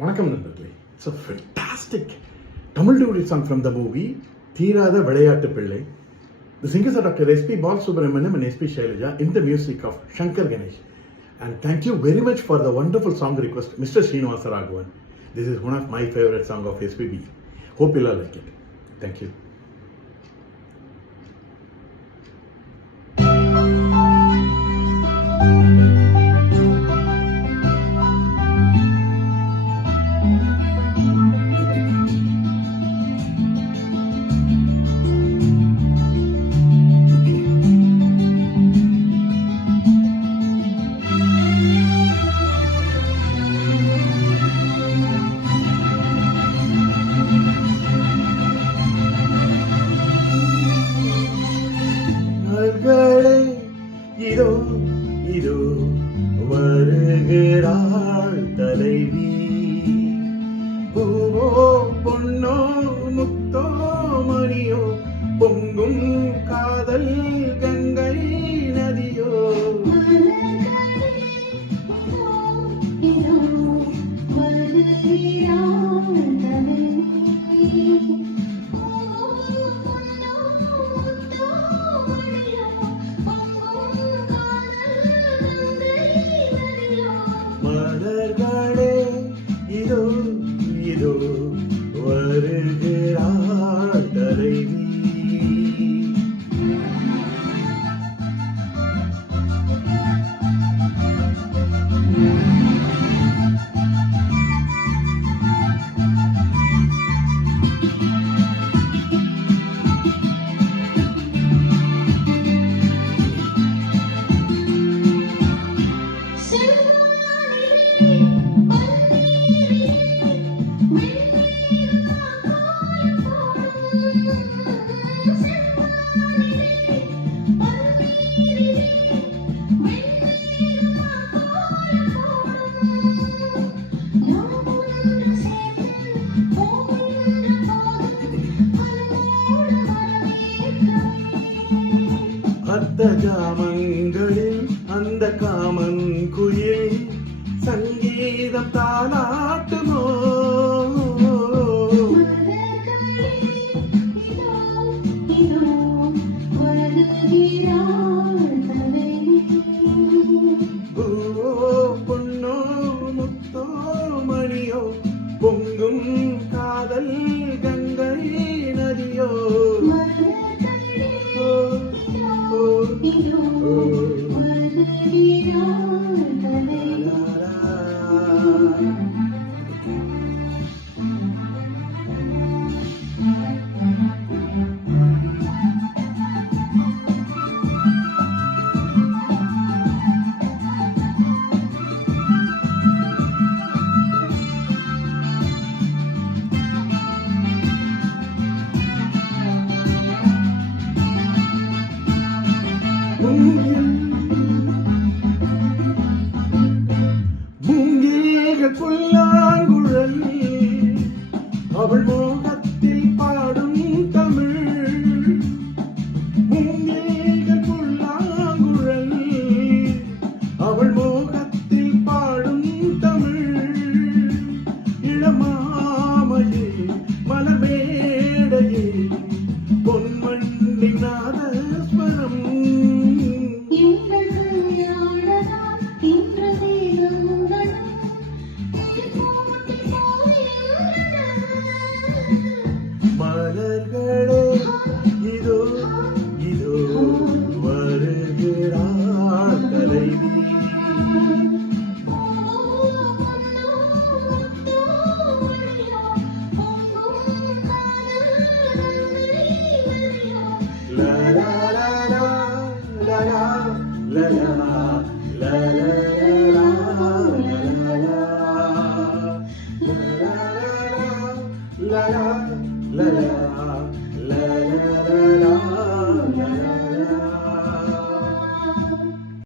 வணக்கம் நண்பர்களே. It's a fantastic Tamil duty song from the movie தீராத விளையாட்டு பிள்ளை. The singers are Dr. S.P. Balasubramaniam and S.P. Shailaja in the music of Shankar Ganesh. And thank you very much for the wonderful song request, Mr. Srinivasa Raghavan. This is one of my favorite songs of SPB. Hope you'll all like it. Thank you. இதோ இதோ வருகிறாள் தலைவி, பூவோ பொன்னோ முத்தோ மணியோ பொங்கும் காதல் கங்கை நதியோ. மலர்களே இதோ இதோ வருகிறாள் தலைவி. அந்த ஜாமங்களில் அந்த காமன் குயில் சங்கீதம் தானாட்டுமோ. பூவோ பொன்னோ முத்தோ மணியோ பொங்கும் காதல் கங்கை நதியோ. மூங்கேகள் புல்லாங்குழல் அவள் மோகத்தில் பாடும் தமிழ். மூங்கேகள் புல்லாங்குழல் அவள் மோகத்தில் பாடும் தமிழ். இளமாமையே மலர்மேடையே பொன்மண்ணின் நாதஸ்வரம். மலர்களே இதோ இதோ வருகிறாள் தலைவி. La la la la la la la la la la la la.